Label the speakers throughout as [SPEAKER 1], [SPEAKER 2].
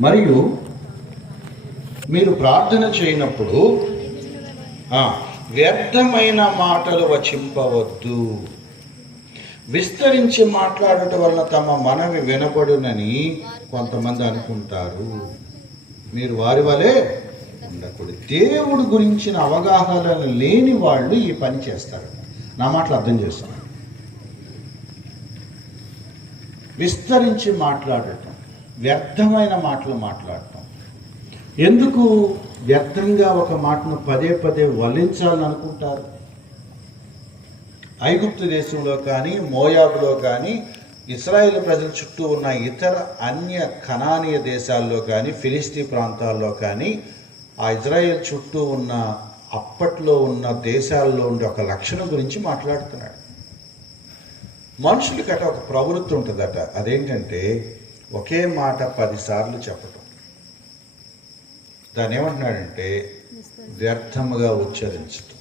[SPEAKER 1] మరియు మీరు ప్రార్థన చేయనప్పుడు వ్యర్థమైన మాటలు వచింపవద్దు. విస్తరించి మాట్లాడటం వలన తమ మనవి వినబడునని కొంతమంది అనుకుంటారు. మీరు వారి వలె ఉండకూడదు. దేవుడు గురించిన అవగాహన లేని వాళ్ళు ఈ పని చేస్తారు. నా మాటలు అర్థం చేస్తున్నాను విస్తరించి మాట్లాడటం. వ్యర్థమైన మాటలు మాట్లాడటం. ఎందుకు వ్యర్థంగా ఒక మాటను పదే పదే వల్లించాలని అనుకుంటారు ఐగుప్తు దేశంలో కానీ మోయాబులో కానీ ఇస్రాయేల్ ప్రజల చుట్టూ ఉన్న ఇతర అన్య కణానీయ దేశాల్లో కానీ ఫిలిస్తీ ప్రాంతాల్లో కానీ ఆ ఇజ్రాయెల్ చుట్టూ ఉన్న అప్పట్లో ఉన్న దేశాల్లో ఉండే ఒక లక్షణం గురించి మాట్లాడుతున్నాడు. మనుషులకట ఒక ప్రవృత్తి ఉంటుందట. అదేంటంటే ఒకే మాట పదిసార్లు చెప్పటం. దాన్ని ఏమంటున్నాడంటే వ్యర్థముగా ఉచ్చరించటం.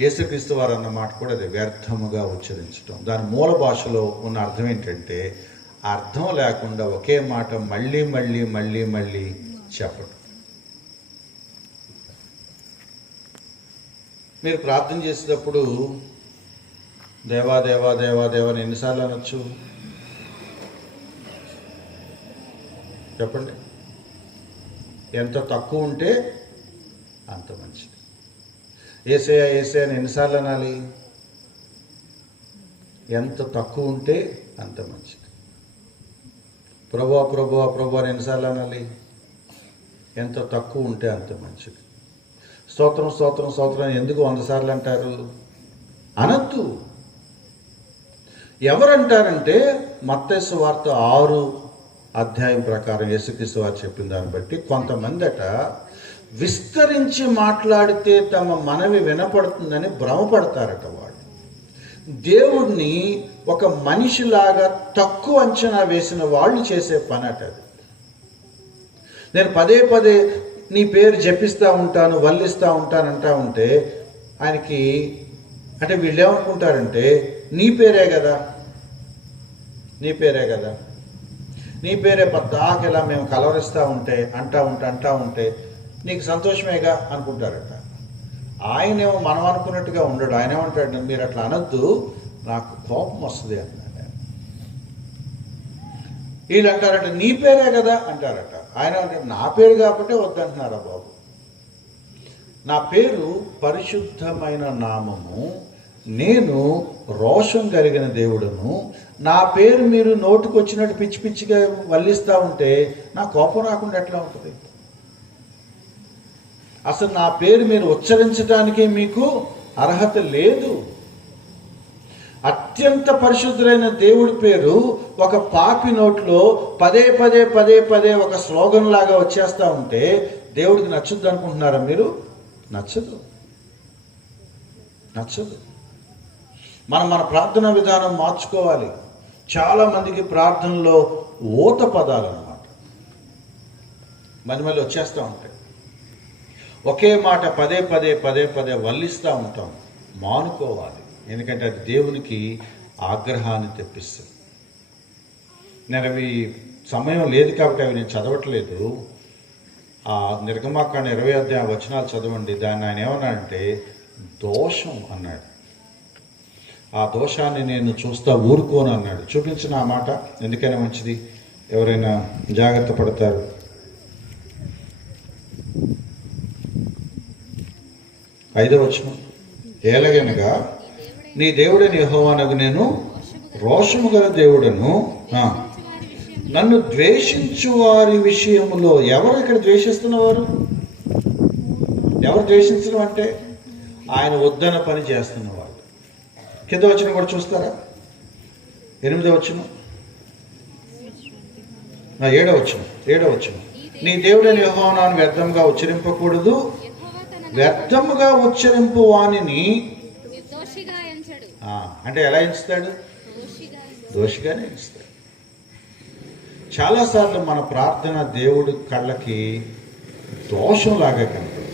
[SPEAKER 1] యేసుక్రీస్తు వారు అన్న మాట కూడా అది వ్యర్థముగా ఉచ్చరించటం. దాని మూల భాషలో ఉన్న అర్థం ఏంటంటే అర్థం లేకుండా ఒకే మాట మళ్ళీ మళ్ళీ మళ్ళీ మళ్ళీ చెప్పటం. మీరు ప్రార్థన చేసేటప్పుడు దేవా దేవా దేవా దేవా ఎన్నిసార్లు అనొచ్చు? చెప్పండి. ఎంత తక్కువ ఉంటే అంత మంచిది. ఏసయ ఏసయ అని ఎన్నిసార్లు అనాలి? ఎంత తక్కువ ఉంటే అంత మంచిది. ప్రభా ప్రభా ప్రభా అని ఎన్నిసార్లు అనాలి? ఎంత తక్కువ ఉంటే అంత మంచిది. స్తోత్రం స్తోత్రం స్తోత్రం ఎందుకు వంద సార్లు అంటారు? అనద్దు. ఎవరంటారంటే మత్తైసు వార్త ఆరు అధ్యాయం ప్రకారం యేసుక్రీస్తు వారు చెప్పిన దాన్ని బట్టి కొంతమంది అట విస్తరించి మాట్లాడితే తమ మనవి వినపడుతుందని భ్రమపడతారట వాళ్ళు. దేవుణ్ణి ఒక మనిషిలాగా తక్కువ అంచనా వేసిన వాళ్ళు చేసే పని అట అది. నేను పదే పదే నీ పేరు జపిస్తూ ఉంటాను వల్లిస్తూ ఉంటాను అంటా ఉంటే ఆయనకి అంటే వీళ్ళు ఏమనుకుంటారంటే నీ పేరే కదా నీ పేరే కదా. నీ పేరే పద్దాక ఇలా మేము కలవరిస్తూ ఉంటే అంటా ఉంటే అంటా ఉంటే నీకు సంతోషమేగా అనుకుంటారట. ఆయనేమో మనం అనుకున్నట్టుగా ఉండడు. ఆయన ఏమంటాడు మీరు అట్లా అనొద్దు నాకు కోపం వస్తుంది అన్నాడు వీళ్ళు అంటారట నీ పేరే కదా అంటారట. ఆయన అంటే నా పేరు కాబట్టి వద్దంటున్నారా బాబు? నా పేరు పరిశుద్ధమైన నామము. నేను రోషం కలిగిన దేవుడును. నా పేరు మీరు నోటుకు వచ్చినట్టు పిచ్చి పిచ్చిగా వల్లిస్తూ ఉంటే నా కోపం రాకుండా ఎట్లా ఉంటుంది? అసలు నా పేరు మీరు ఉచ్చరించడానికి మీకు అర్హత లేదు. అత్యంత పరిశుద్ధులైన దేవుడి పేరు ఒక పాపి నోట్లో పదే పదే పదే పదే ఒక స్లోగన్ లాగా వచ్చేస్తా ఉంటే దేవుడికి నచ్చుద్ది అనుకుంటున్నారా మీరు? నచ్చదు. నచ్చదు. మనం మన ప్రార్థన విధానం మార్చుకోవాలి. చాలా మందికి ప్రార్థనలో ఓత పదాలు అన్నమాట మధ్య మళ్ళీ వచ్చేస్తూ ఉంటాయి. ఒకే మాట పదే పదే పదే పదే వల్లిస్తూ ఉంటాం. మానుకోవాలి. ఎందుకంటే అది దేవునికి ఆగ్రహాన్ని తెప్పిస్తుంది. నేను అవి సమయం లేదు కాబట్టి అవి నేను చదవట్లేదు. ఆ నిర్గమాకాండ ఇరవై అధ్యాయ వచనాలు చదవండి. దాన్ని ఆయన ఏమన్నాడంటే దోషం అన్నాడు. ఆ దోషాన్ని నేను చూస్తా ఊరుకోను అన్నాడు. చూపించిన ఆ మాట ఎందుకైనా మంచిది? ఎవరైనా జాగ్రత్త పడతారు. ఐదో వచనం. ఏలగనగా నీ దేవుడని యహోవానకు నేను రోషము గల దేవుడను నన్ను ద్వేషించు వారి విషయంలో ఎవరు ఇక్కడ ద్వేషిస్తున్నవారు? ఎవరు ద్వేషించడం అంటే ఆయన వద్దన పని చేస్తున్నవారు. కింద వచ్చిన కూడా చూస్తారా? ఎనిమిదో వచ్చిన ఏడో వచ్చిన ఏడో వచ్చిన నీ దేవుడని యెహోవాను వ్యర్థంగా ఉచ్చరింపకూడదు. వ్యర్థముగా ఉచ్చరింపు వాణిని అంటే ఎలా ఎంచుతాడు?
[SPEAKER 2] దోషిగా
[SPEAKER 1] దోషిగానే ఎంచుతాడు. చాలాసార్లు మన ప్రార్థన దేవుడి కళ్ళకి దోషంలాగా కనపడుతుంది.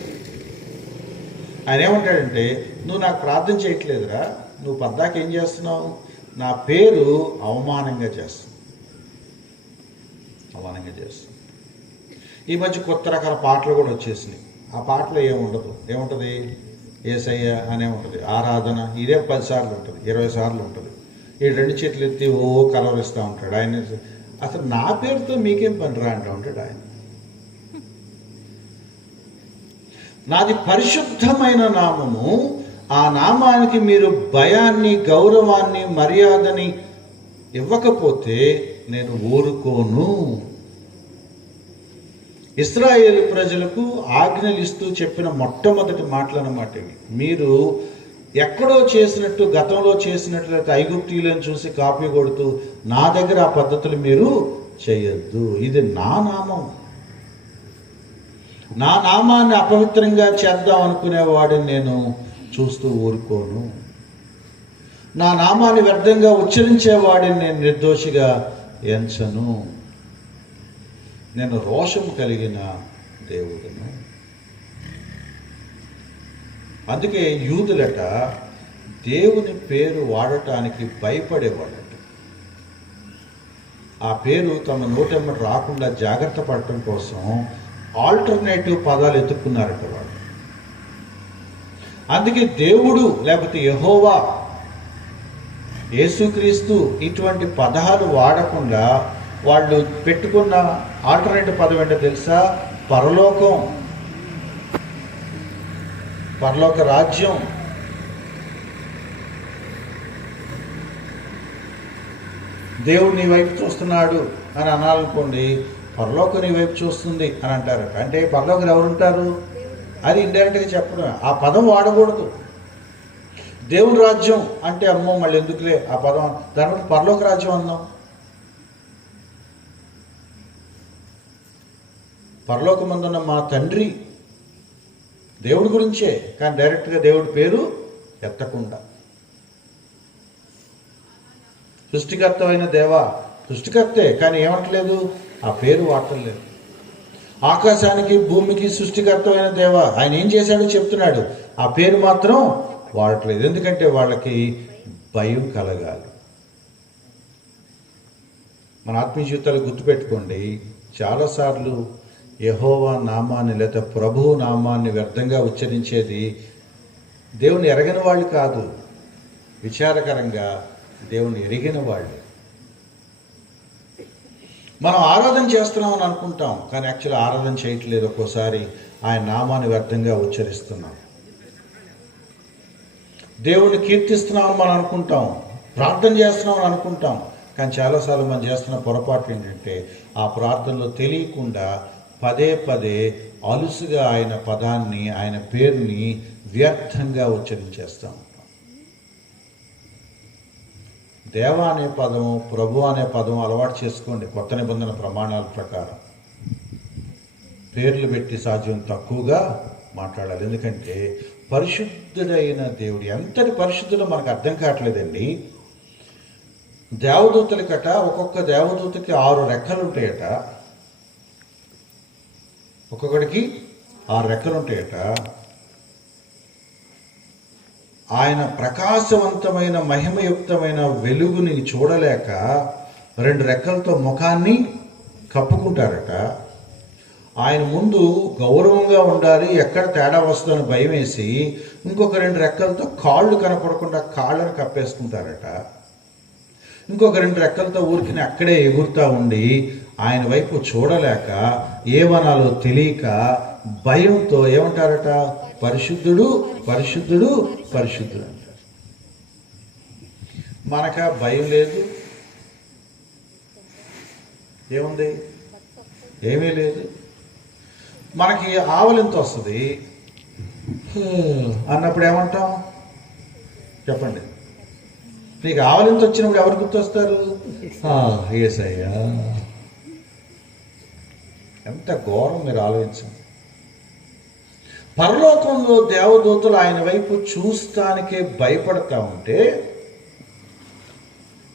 [SPEAKER 1] ఆయన ఏమంటాడంటే నువ్వు నాకు ప్రార్థన చేయట్లేదురా నువ్వు పద్దాక ఏం చేస్తున్నావు? నా పేరు అవమానంగా చేస్తుంది. అవమానంగా చేస్తుంది. ఈ మధ్య కొత్త రకాల పాటలు కూడా వచ్చేసినాయి. ఆ పాటలో ఏముండదు? ఏముంటుంది? ఏసయ్య అనే ఉంటుంది. ఆరాధన ఇదే పది సార్లు ఉంటుంది ఇరవై సార్లు ఉంటుంది. ఈ రెండు చేతులు ఎత్తి ఓ కలవరిస్తూ ఉంటాడు. ఆయన అసలు నా పేరుతో మీకేం పని రా అంటూ ఉంటాడు ఆయన. నాది పరిశుద్ధమైన నామము. ఆ నామానికి మీరు భయాన్ని గౌరవాన్ని మర్యాదని ఇవ్వకపోతే నేను ఊరుకోను. ఇస్రాయేల్ ప్రజలకు ఆజ్ఞలు ఇస్తూ చెప్పిన మొట్టమొదటి మాటలు అన్నమాట ఇవి. మీరు ఎక్కడో చేసినట్టు గతంలో చేసినట్లయితే ఐగుప్తీయులను చూసి కాపీ కొడుతూ నా దగ్గర ఆ పద్ధతులు మీరు చేయొద్దు. ఇది నా నామం. నా నామాన్ని అపవిత్రంగా చేద్దాం అనుకునేవాడిని నేను. చూస్తూ ఊరుకోను. నా నామాన్ని వ్యర్థంగా ఉచ్చరించే వాడిని నేను నిర్దోషిగా ఎంచను. నేను రోషం కలిగిన దేవుడును. అందుకే యూదులట దేవుని పేరు వాడటానికి భయపడేవాడట ఆ పేరు తమ నోటెమ్మటి రాకుండా జాగ్రత్త పడటం కోసం ఆల్టర్నేటివ్ పదాలు ఎత్తుక్కున్నారట అందుకే దేవుడు లేకపోతే యహోవా యేసుక్రీస్తు ఇటువంటి పదాలు వాడకుండా వాళ్ళు పెట్టుకున్న ఆల్టర్నేట్ పదం ఏంటో తెలుసా? పరలోకం. పరలోక రాజ్యం. దేవుడు నీ వైపు చూస్తున్నాడు అని అనాలనుకోండి పరలోకం నీ వైపు చూస్తుంది అని అంటారు. అంటే పరలోకం ఎవరుంటారు? అది ఇండైరెక్ట్గా చెప్పడం. ఆ పదం వాడకూడదు. దేవుని రాజ్యం అంటే అమ్మో మళ్ళీ ఎందుకులే ఆ పదం దాని బదులు పరలోక రాజ్యం అందాం పరలోకమందున్న మా తండ్రి దేవుడి గురించే కానీ డైరెక్ట్గా దేవుడి పేరు ఎత్తకుండా. సృష్టికర్తమైన దేవా సృష్టికర్తే కానీ ఏమంటలేదు ఆ పేరు వాడలేదు ఆకాశానికి భూమికి సృష్టికర్తమైన దేవా ఆయన ఏం చేశాడో చెప్తున్నాడు. ఆ పేరు మాత్రం వాడట్లేదు. ఎందుకంటే వాళ్ళకి భయం కలగాలి. మన ఆత్మీయ జీవితాలు గుర్తుపెట్టుకోండి. చాలాసార్లు యహోవా నామాన్ని లేదా ప్రభువు నామాన్ని వ్యర్థంగా ఉచ్చరించేది దేవుని ఎరగని వాళ్ళు కాదు. విచారకరంగా దేవుని ఎరిగిన వాళ్ళు. మనం ఆరాధన చేస్తున్నామని అనుకుంటాం కానీ యాక్చువల్గా ఆరాధన చేయట్లేదు ఒక్కోసారి. ఆయన నామాన్ని వ్యర్థంగా ఉచ్చరిస్తున్నాం. దేవుణ్ణి కీర్తిస్తున్నామని మనం అనుకుంటాం ప్రార్థన చేస్తున్నామని అనుకుంటాం కానీ చాలాసార్లు మనం చేస్తున్న పొరపాటు ఏంటంటే ఆ ప్రార్థనలో తెలియకుండా పదే పదే అలుసుగా ఆయన పదాన్ని ఆయన పేరుని వ్యర్థంగా ఉచ్చరించేస్తాం. దేవ అనే పదము ప్రభు అనే పదం అలవాటు చేసుకోండి. కొత్త నిబంధన ప్రమాణాల ప్రకారం. పేర్లు పెట్టి సాధ్యం తక్కువగా మాట్లాడాలి. ఎందుకంటే పరిశుద్ధుడైన దేవుడు ఎంతటి పరిశుద్ధుడో మనకు అర్థం కావట్లేదండి. దేవదూతలకట ఒక్కొక్క దేవదూతకి ఆరు రెక్కలు ఉంటాయట. ఒక్కొక్కడికి ఆరు రెక్కలు ఉంటాయట. ఆయన ప్రకాశవంతమైన మహిమయుక్తమైన వెలుగుని చూడలేక రెండు రెక్కలతో ముఖాన్ని కప్పుకుంటారట. ఆయన ముందు గౌరవంగా ఉండాలి ఎక్కడ తేడా వస్తుందని భయం వేసి ఇంకొక రెండు రెక్కలతో కాళ్ళు కనపడకుండా కాళ్ళను కప్పేసుకుంటారట. ఇంకొక రెండు రెక్కలతో ఊరికిని అక్కడే ఎగురుతూ ఉండి ఆయన వైపు చూడలేక ఏమనాలో తెలియక భయంతో ఏమంటారట? పరిశుద్ధుడు పరిశుద్ధుడు పరిశుద్ధుడు అంటారు. మనక భయం లేదు. ఏముంది? ఏమీ లేదు. మనకి ఆవలింత వస్తుంది? "హూ" అన్నప్పుడు ఏమంటాం? చెప్పండి. నీకు ఆవలింత వచ్చినప్పుడు ఎవరు గుర్తొస్తారు? ఏసయ్యా. ఎంత ఘోరం మీరు ఆలోచించండి. పరలోకంలో దేవదూతలు ఆయన వైపు చూస్తానికే భయపడతా ఉంటే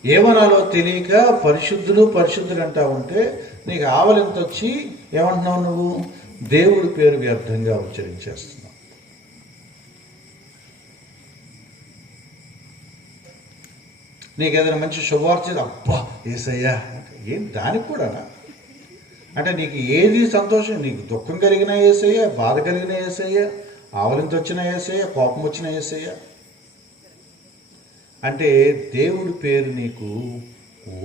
[SPEAKER 1] ఏమనాలో తెలియక పరిశుద్ధులు పరిశుద్ధులు అంటా ఉంటే నీకు ఆవలింత వచ్చి ఏమంటున్నావు నువ్వు? దేవుడి పేరు వ్యర్థంగా ఉచ్చరించేస్తున్నావు. నీకు ఏదైనా మంచి శుభవార్త అబ్బా ఏసయ్యా ఏం దానికి కూడా అంటే నీకు ఏది సంతోషం? నీకు దుఃఖం కలిగిన ఏసయ్య బాధ కలిగిన ఏసయ్య ఆవలింత వచ్చిన ఏసయ్య కోపం వచ్చిన ఏసయ్య. అంటే దేవుడి పేరు నీకు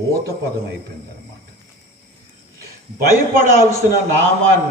[SPEAKER 1] ఊత పదం అయిపోయింది అనమాట భయపడాల్సిన నామాన్ని